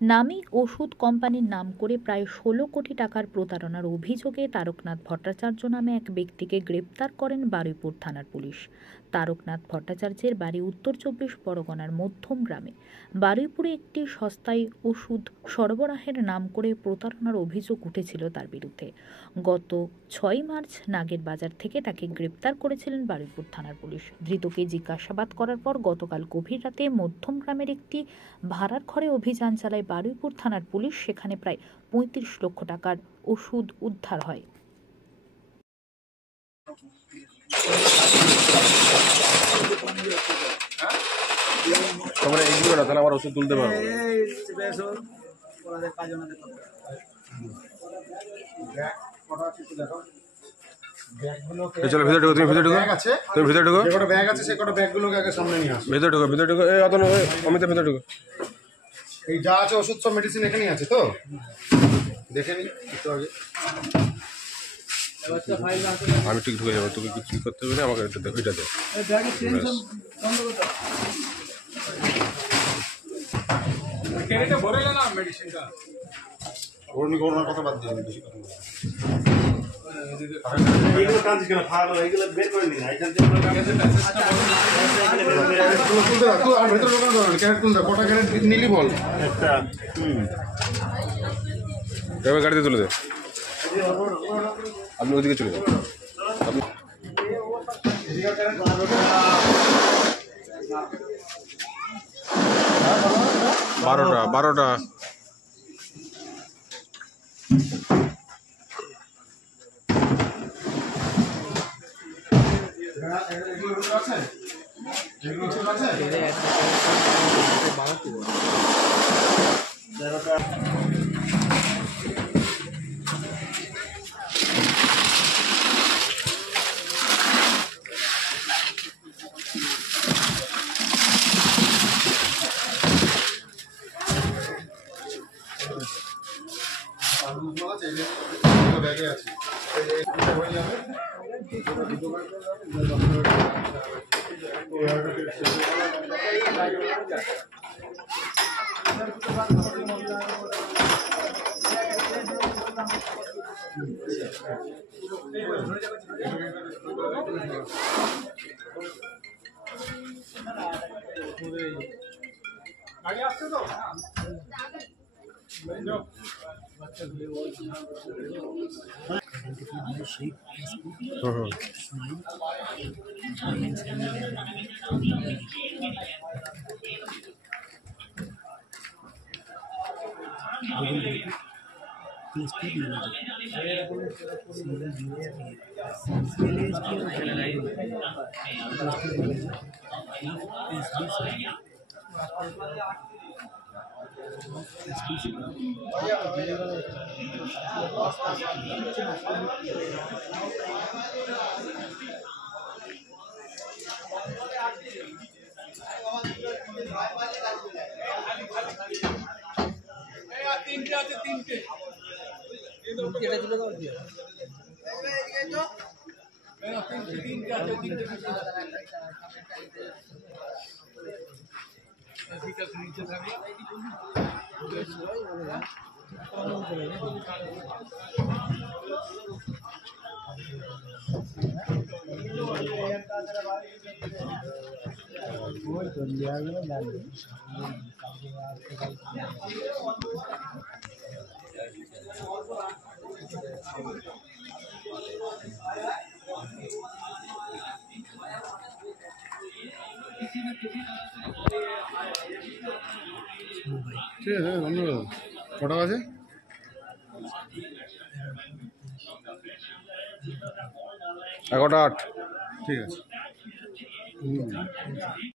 নামী ওষুধ কোম্পানির নাম করে প্রায় ১৬ কোটি টাকার প্রতারণার অভিযোগে তারকনাথ ভট্টাচার্য নামে এক ব্যক্তিকে গ্রেপ্তার করেন বারুইপুর থানার পুলিশ। তারকনাথ ভট্টাচার্যের বাড়ি উত্তর ২৪ পরগনার মধ্যম গ্রামে। বারুইপুরে একটি সস্তায় ওষুধ সরবরাহের নাম করে প্রতারণার অভিযোগ উঠেছিল তার বিরুদ্ধে। গত ৬ মার্চ নাগের বাজার থেকে তাকে গ্রেপ্তার করেছিলেন বারুইপুর থানার পুলিশ। ধৃতকে জিজ্ঞাসাবাদ করার পর গতকাল গভীর রাতে মধ্যম গ্রামের একটি ভাড়ার ঘরে অভিযান চালায় বারুইপুর থানার পুলিশ। সেখানে প্রায় ৩৫ লক্ষ টাকার ওষুধ উদ্ধার হয়। তোমরা এগিয়ে না, তাহলে আবার ওষুধ তুলতে পারবো। চলো ভিতরে ঢুকো, তুমি ভিতরে ঢুকো, তুমি ভিতরে ঢুকো। যে কটা ব্যাগ আছে সে কটা ব্যাগগুলোকে আগে সামনে নিয়ে আসো। ভিতরে ঢুকো, ভিতরে ঢুকো। এই অতন অমিত ভিতরে ঢুকো। এই যা আছে ওষুধ সব মেডিসিন এখানেই আছে তো, দেখে নি একটু আগে। আমি ঠিক ঢুকে যাবো, তোকে কিছু করতে হবে না, আমাকে এটা দে, ওইটা দে। করোনার কথা বাদ দিয়ে বেশি কথা বলবো। নিলি বল এবার গাড়িতে তুলে দে, আপনি ওদিকে চলে যান। বারোটা ব্যাগে আছে। গাড়ি আসছে তো ঠিক আছে, ধন্যবাদ। কটা বাজে? 11:08। ঠিক আছে।